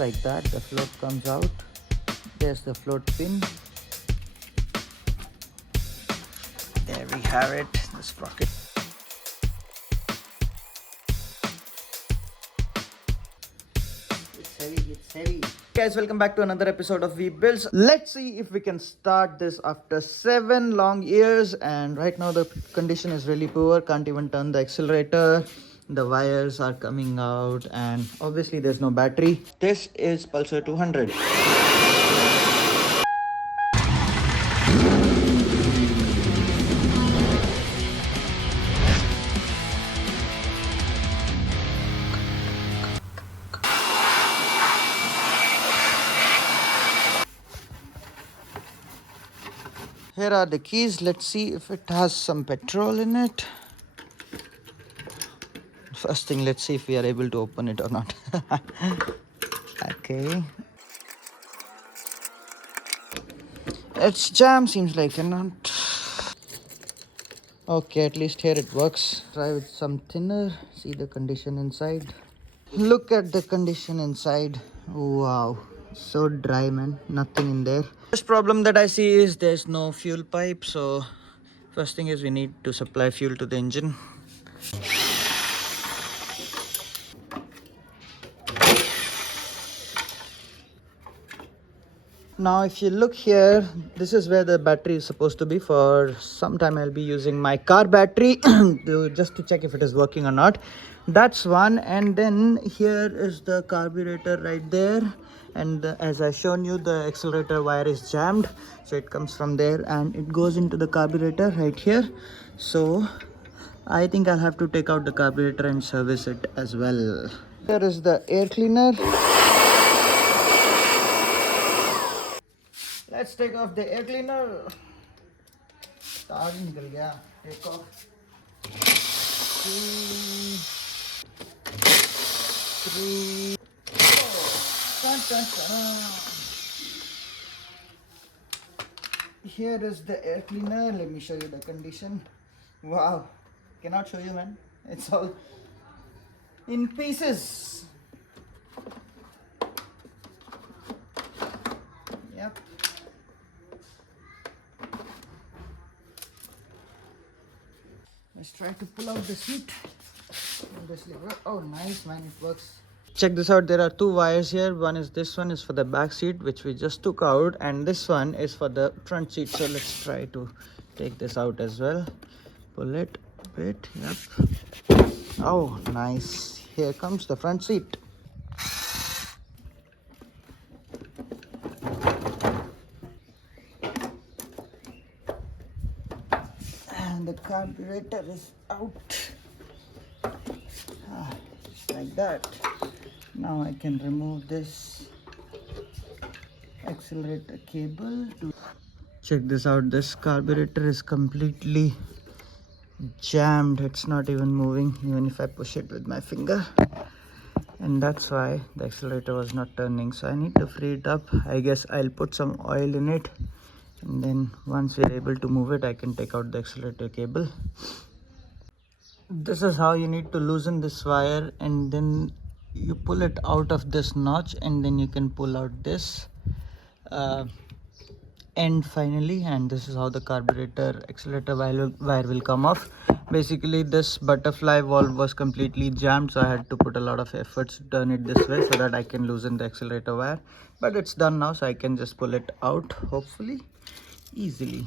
like that. The float comes out. There's the float pin. There we have it, the sprocket. It's heavy. Guys, welcome back to another episode of V Builds. Let's see if we can start this after 7 long years. And right now the condition is really poor. Can't even turn the accelerator. The wires are coming out and obviously there's no battery. This is Pulsar 200. Here are the keys. Let's see if it has some petrol in it. First thing, let's see if we are able to open it or not. Okay. It's jam, seems like not. Okay, at least here it works. Try with some thinner. See the condition inside. Look at the condition inside. Wow. So dry, man. Nothing in there. First problem that I see is there's no fuel pipe. So first thing is we need to supply fuel to the engine. Now if you look here, this is where the battery is supposed to be. For some time I'll be using my car battery just to check if it is working or not. That's one. And then here is the carburetor right there. And as I shown you, the accelerator wire is jammed. So it comes from there and it goes into the carburetor right here. So I think I'll have to take out the carburetor and service it as well. Here is the air cleaner. Let's take off the air cleaner. तार निकल गया. Take off. 2, 3, 4. Here is the air cleaner. Let me show you the condition. Wow, cannot show you, man. It's all in pieces. Yep. Let's try to pull out the seat. Oh, nice, man, it works. Check this out. There are 2 wires here. One is this one is for the back seat, which we just took out, and this one is for the front seat. So let's try to take this out as well. Pull it a bit. Yep. Oh, nice. Here comes the front seat. And the carburetor is out. Just like that. Now I can remove this accelerator cable. Check this out. This carburetor is completely jammed. It's not even moving, even if I push it with my finger. And that's why the accelerator was not turning. So I need to free it up. I guess I'll put some oil in it. And then once we're able to move it, I can take out the accelerator cable. This is how you need to loosen this wire, and then you pull it out of this notch, and then you can pull out this end finally. And this is how the carburetor accelerator wire will come off. Basically this butterfly valve was completely jammed, so I had to put a lot of efforts to turn it this way so that I can loosen the accelerator wire. But it's done now, so I can just pull it out, hopefully easily.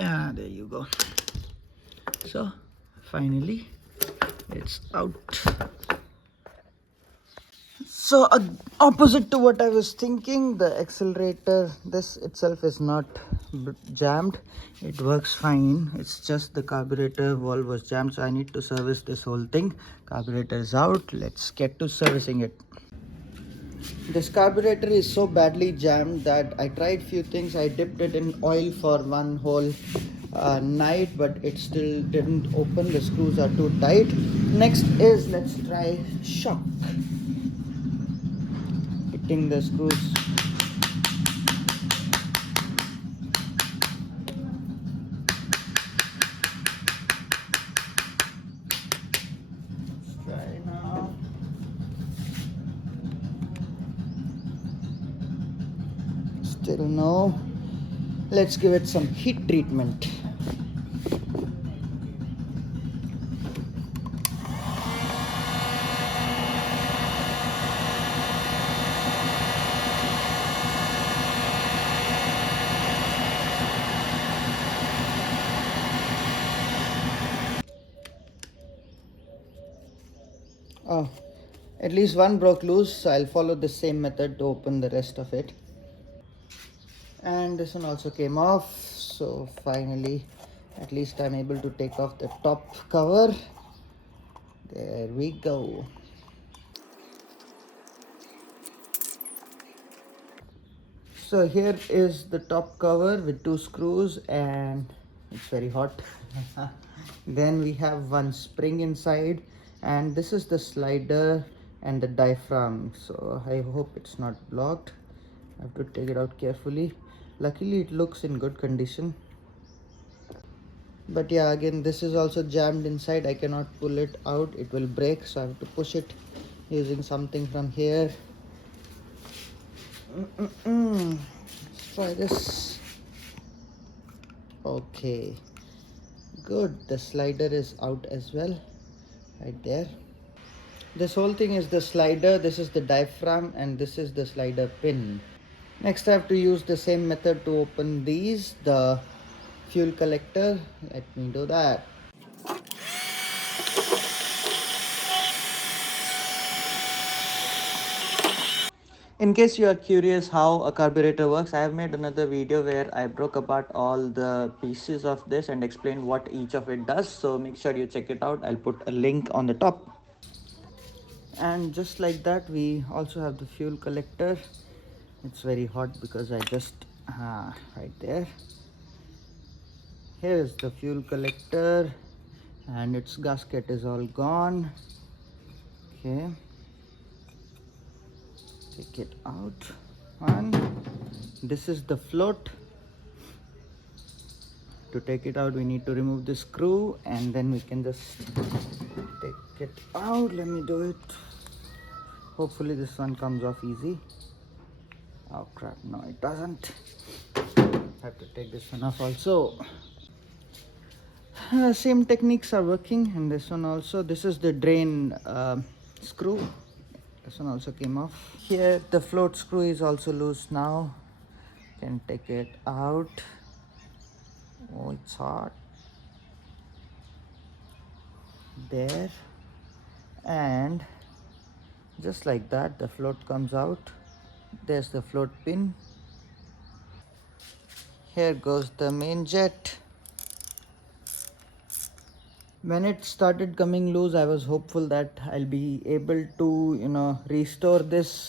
Yeah, there you go. So finally it's out. So opposite to what I was thinking, the accelerator, this itself is not jammed. It works fine. It's just the carburetor valve was jammed, so I need to service this whole thing. Carburetor is out. Let's get to servicing it. This carburetor is so badly jammed that I tried few things. I dipped it in oil for one whole night, but it still didn't open. The screws are too tight. Next is, let's try shock. Hitting the screws. Let's try now. Still no. Let's give it some heat treatment. Oh, at least one broke loose, so I'll follow the same method to open the rest of it. And this one also came off, so finally at least I'm able to take off the top cover. There we go. So here is the top cover with 2 screws, and it's very hot. Then we have one spring inside, and this is the slider and the diaphragm, so I hope it's not blocked. I have to take it out carefully. Luckily it looks in good condition, but yeah, again this is also jammed inside. I cannot pull it out, it will break, so I have to push it using something from here. Let's try this. Okay, good. The slider is out as well, right there. This whole thing is the slider, this is the diaphragm, and this is the slider pin. Next I have to use the same method to open these, the fuel collector. Let me do that. In case you are curious how a carburetor works, I have made another video where I broke apart all the pieces of this and explained what each of it does, so make sure you check it out. I'll put a link on the top. And just like that, we also have the fuel collector. It's very hot because I just right there. Here is the fuel collector, and its gasket is all gone. Okay, take it out. This is the float. To take it out, we need to remove the screw, and then we can just take it out. Let me do it. Hopefully this one comes off easy. Oh crap, no it doesn't. I have to take this one off also. Same techniques are working, and this one also. This is the drain screw. This one also came off. Here the float screw is also loose now. Can take it out. Oh, it's hot. There. And just like that, the float comes out. There's the float pin. Here goes the main jet. When it started coming loose, I was hopeful that I'll be able to restore this,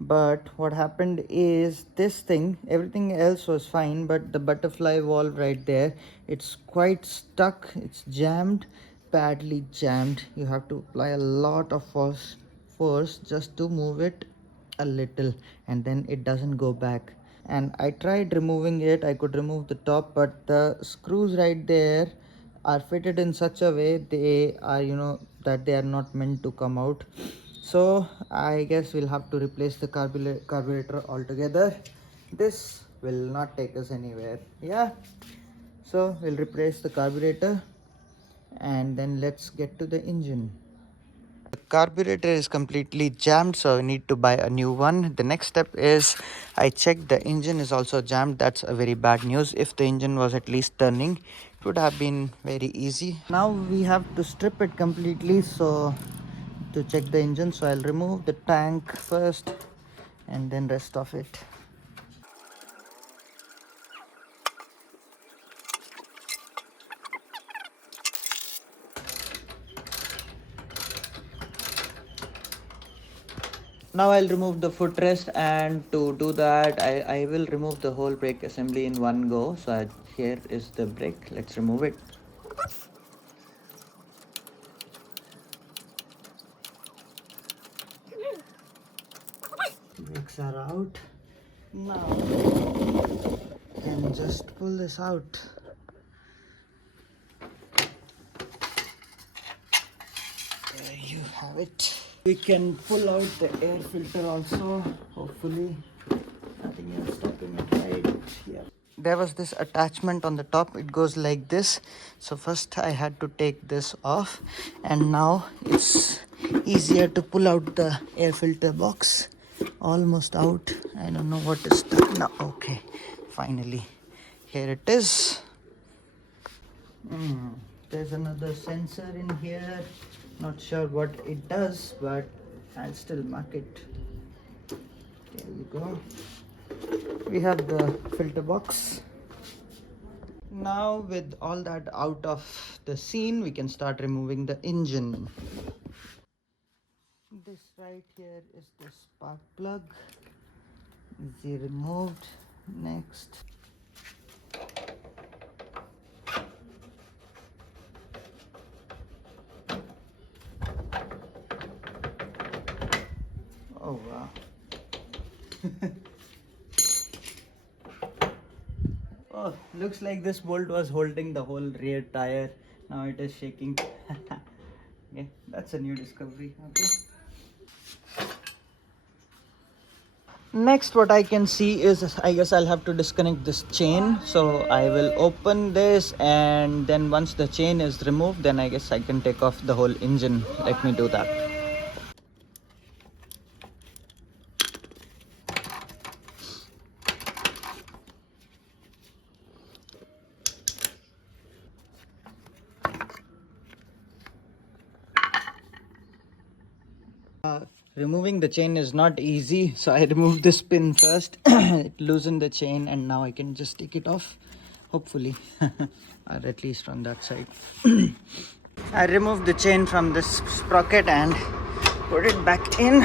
but what happened is this thing, everything else was fine, but the butterfly valve right there, it's quite stuck. It's jammed, badly jammed. You have to apply a lot of force just to move it a little, and then it doesn't go back. And I tried removing it. I could remove the top, but the screws right there are fitted in such a way they are that they are not meant to come out. So I guess we'll have to replace the carburetor altogether. This will not take us anywhere. Yeah, so we'll replace the carburetor, and then let's get to the engine. The carburetor is completely jammed, so I need to buy a new one. The next step is I checked the engine is also jammed. That's a very bad news. If the engine was at least turning, it would have been very easy. Now we have to strip it completely so to check the engine. So I'll remove the tank first and then rest of it. Now I'll remove the footrest, and to do that I will remove the whole brake assembly in one go. So here is the brake. Let's remove it. Brakes are out. Now I can just pull this out. There you have it. We can pull out the air filter also, hopefully. something else stopping it right here. There was this attachment on the top. It goes like this. So first I had to take this off, and now it's easier to pull out the air filter box. Almost out. I don't know what is stuck now. Okay, finally here it is. There's another sensor in here. Not sure what it does, but I'll still mark it. There you go. We have the filter box. Now with all that out of the scene, we can start removing the engine. This right here is the spark plug. Easy removed. Next. Oh wow. Oh, looks like this bolt was holding the whole rear tire. Now it is shaking. Okay, that's a new discovery. Okay. Next, what I can see is, I guess I'll have to disconnect this chain. So I will open this, and then once the chain is removed, then I guess I can take off the whole engine. Let me do that. Removing the chain is not easy, so I removed this pin first. It loosened the chain, and now I can just take it off, hopefully, or at least on that side. I removed the chain from this sprocket and put it back in.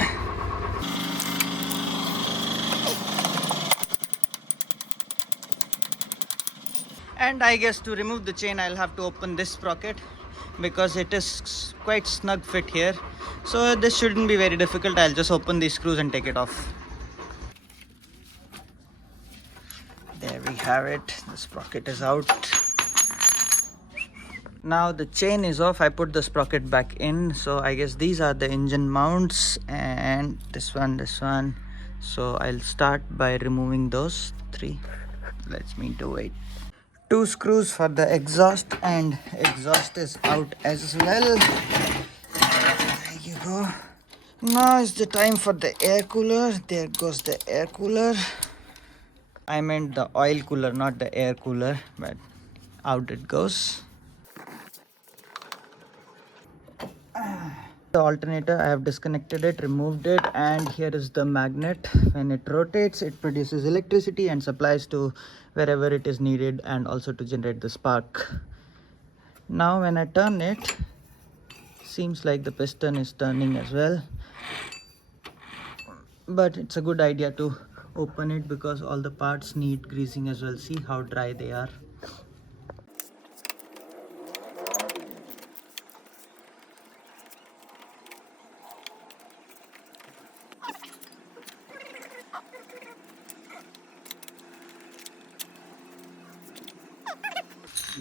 And I guess to remove the chain, I'll have to open this sprocket because it is quite snug fit here. So this shouldn't be very difficult. I'll just open these screws and take it off. There we have it. The sprocket is out. Now the chain is off. I put the sprocket back in. So I guess these are the engine mounts, and this one. So I'll start by removing those three. Let me do it. 2 screws for the exhaust, and exhaust is out as well. There you go. Now is the time for the air cooler. There goes the air cooler. I meant the oil cooler, not the air cooler, but out it goes. The alternator, I have disconnected it, removed it, and here is the magnet. When it rotates, it produces electricity and supplies to wherever it is needed, and also to generate the spark. Now when I turn it, seems like the piston is turning as well, but it's a good idea to open it because all the parts need greasing as well. See how dry they are.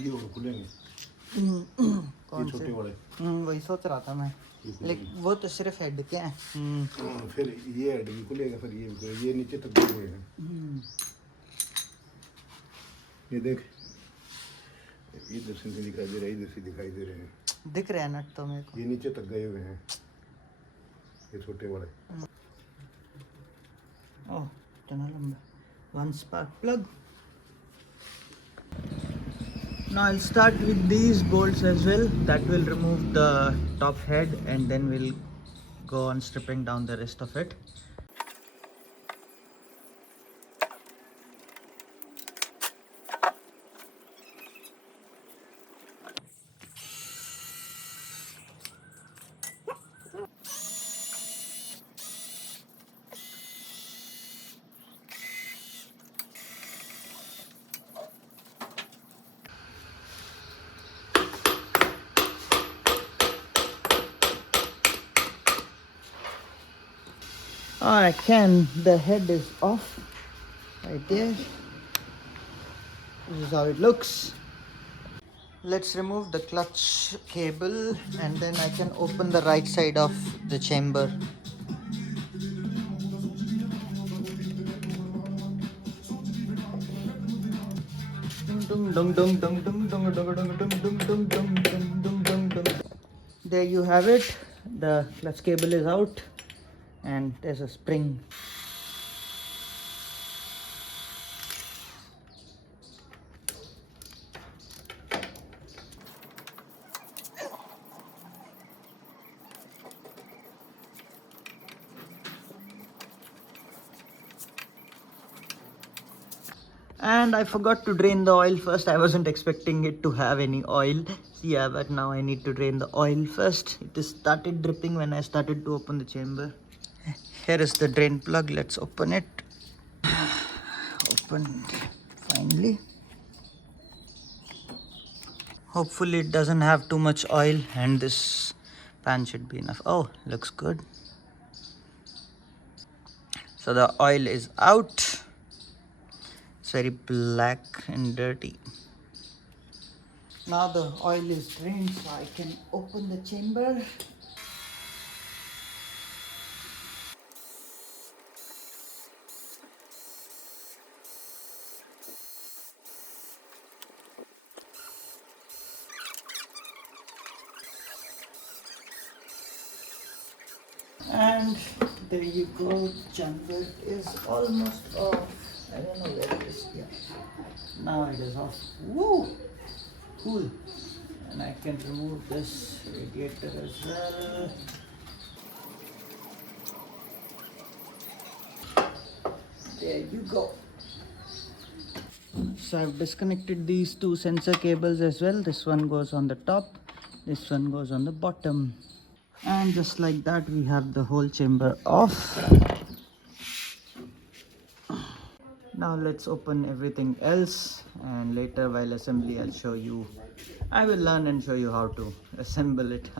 ये खुलेंगे कौन से? छोटे बड़े वही सोच रहा था मैं, लेकिन वो तो सिर्फ हेड के हैं। फिर ये हेड भी खुलेगा, फिर ये नीचे तक गए हुए हैं। ये देख, इधर से दिखाई दे रहा है, इधर से दिखाई दे रहे हैं। दिख रहे हैं नट तो मेरे को। ये नीचे तक गए हुए हैं, ये छोटे बड़े। ओह, इतना लंबा। One spark plug. Now I'll start with these bolts as well. That will remove the top head, and then we'll go on stripping down the rest of it. I can. The head is off right there. This is how it looks. Let's remove the clutch cable, and then I can open the right side of the chamber. There you have it. The clutch cable is out and there's a spring. And I forgot to drain the oil first. I wasn't expecting it to have any oil. Yeah, but now I need to drain the oil first. It just started dripping when I started to open the chamber. Here is the drain plug. Let's open it. Open finally. Hopefully it doesn't have too much oil and this pan should be enough. Oh, looks good. So the oil is out. It's very black and dirty. Now the oil is drained, so I can open the chamber. And there you go, chamber is almost off. I don't know where it is. Yeah, now it is off. Woo! Cool. And I can remove this radiator as well. There you go. So I've disconnected these two sensor cables as well. This one goes on the top, this one goes on the bottom. And just like that, we have the whole chamber off. Now let's open everything else, and later while assembly I'll show you. I will learn and show you how to assemble it.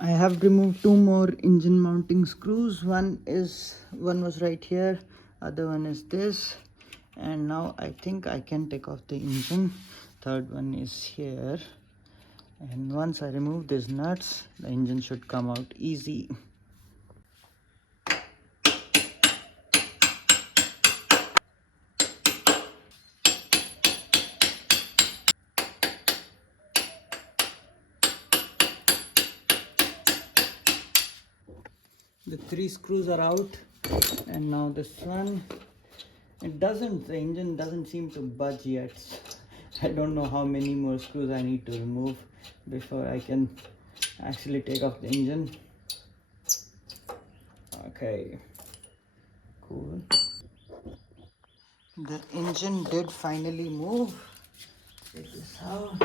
I have removed two more engine mounting screws. One was right here, other one is this, and now I think I can take off the engine. Third one is here, and once I remove these nuts, the engine should come out easy. The three screws are out, and now this one, the engine doesn't seem to budge yet. I don't know how many more screws I need to remove before I can actually take off the engine. Okay, cool. The engine did finally move. Check this out.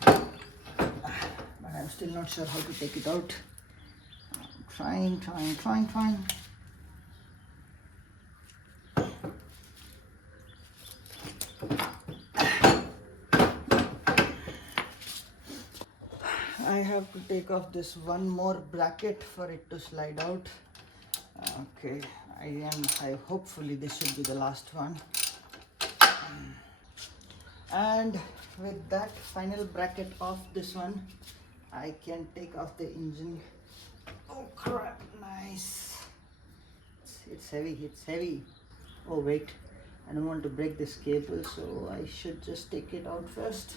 But I'm still not sure how to take it out. I'm trying. I have to take off this one more bracket for it to slide out. Okay, hopefully this should be the last one. And with that final bracket off, this one, I can take off the engine. Oh crap, nice. It's heavy. Oh wait, I don't want to break this cable, so I should just take it out first.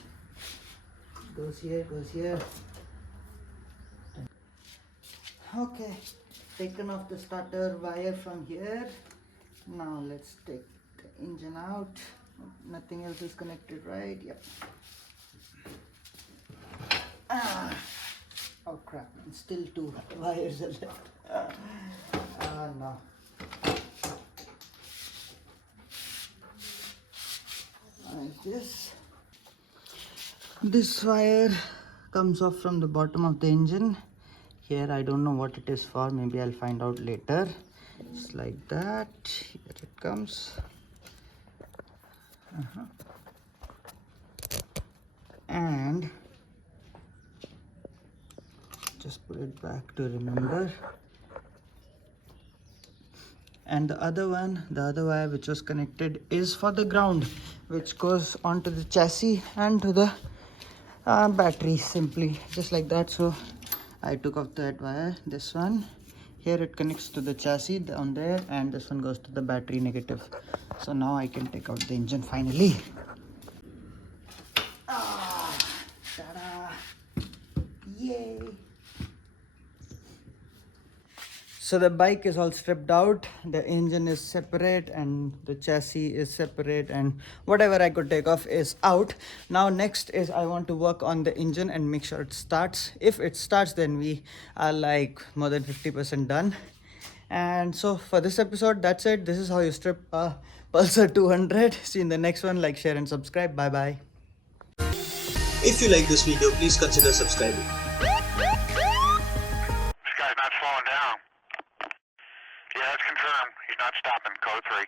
Goes here. Okay, taken off the starter wire from here. Now let's take the engine out. Nothing else is connected, right? Yep. Oh crap, still two wires are left. No. Like this. This wire comes off from the bottom of the engine. Here I don't know what it is for, maybe I'll find out later. Just like that. Here it comes. and just put it back to remember. And the other wire which was connected is for the ground, which goes onto the chassis and to the battery, simply just like that. So I took off that wire. This one here, it connects to the chassis down there, and this one goes to the battery negative. So now I can take out the engine finally. Ta-da! Yay! So the bike is all stripped out, the engine is separate and the chassis is separate, and whatever I could take off is out. Now next is I want to work on the engine and make sure it starts. If it starts, then we are like more than 50% done. And so for this episode, that's it. This is how you strip a Pulsar 200. See you in the next one. Like, share and subscribe. Bye bye. If you like this video, please consider subscribing. This guy's not slowing down. Yeah, it's confirmed. He's not stopping. Code 3.